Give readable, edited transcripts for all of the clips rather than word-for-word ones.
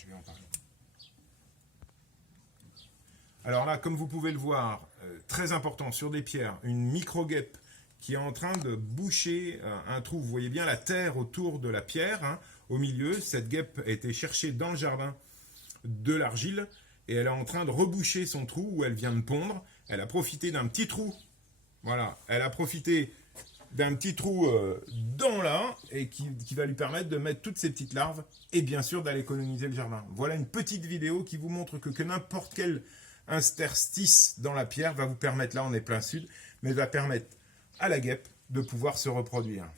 je vais en parler. Alors là, comme vous pouvez le voir, très important, sur des pierres, une micro-guêpe qui est en train de boucher un trou. Vous voyez bien la terre autour de la pierre, hein, au milieu. Cette guêpe a été cherchée dans le jardin de l'argile et elle est en train de reboucher son trou où elle vient de pondre. Elle a profité d'un petit trou. Voilà, elle a profité d'un petit trou dans là et qui va lui permettre de mettre toutes ces petites larves et bien sûr d'aller coloniser le jardin. Voilà une petite vidéo qui vous montre que n'importe quel interstice dans la pierre va vous permettre, là on est plein sud, mais va permettre à la guêpe de pouvoir se reproduire.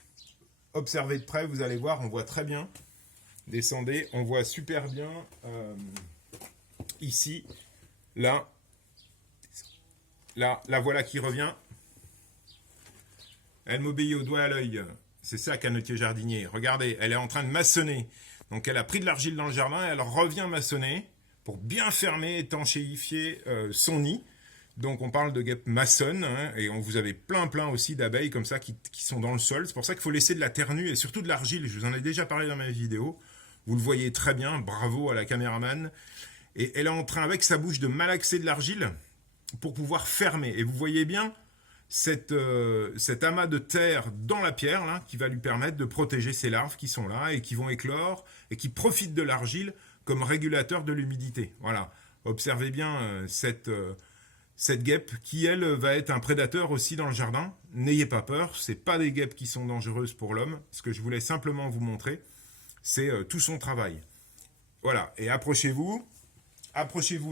Observez de près, vous allez voir, on voit très bien. Descendez, on voit super bien ici, là, la voilà qui revient. Elle m'obéit au doigt à l'œil. C'est ça, canotier jardinier. Regardez, elle est en train de maçonner. Donc elle a pris de l'argile dans le jardin, elle revient maçonner pour bien fermer, étanchéifier son nid. Donc on parle de guêpe maçonne, hein, et vous avez plein aussi d'abeilles comme ça qui sont dans le sol. C'est pour ça qu'il faut laisser de la terre nue et surtout de l'argile. Je vous en ai déjà parlé dans ma vidéo. Vous le voyez très bien, bravo à la caméraman. Et elle est en train, avec sa bouche, de malaxer de l'argile pour pouvoir fermer. Et vous voyez bien cet amas de terre dans la pierre là, qui va lui permettre de protéger ses larves qui sont là et qui vont éclore et qui profitent de l'argile comme régulateur de l'humidité. Voilà, observez bien cette guêpe qui, elle, va être un prédateur aussi dans le jardin. N'ayez pas peur, ce n'est pas des guêpes qui sont dangereuses pour l'homme. Ce que je voulais simplement vous montrer, c'est tout son travail. Voilà, et approchez-vous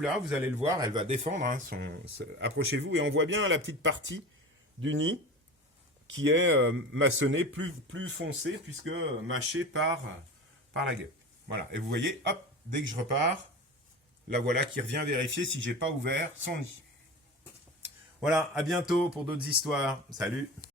là, vous allez le voir, elle va défendre. Hein, approchez-vous et on voit bien la petite partie du nid qui est maçonné plus foncé puisque mâché par la guêpe. Voilà, et vous voyez, hop, dès que je repars, la voilà qui revient vérifier si j'ai pas ouvert son nid. Voilà, à bientôt pour d'autres histoires. Salut!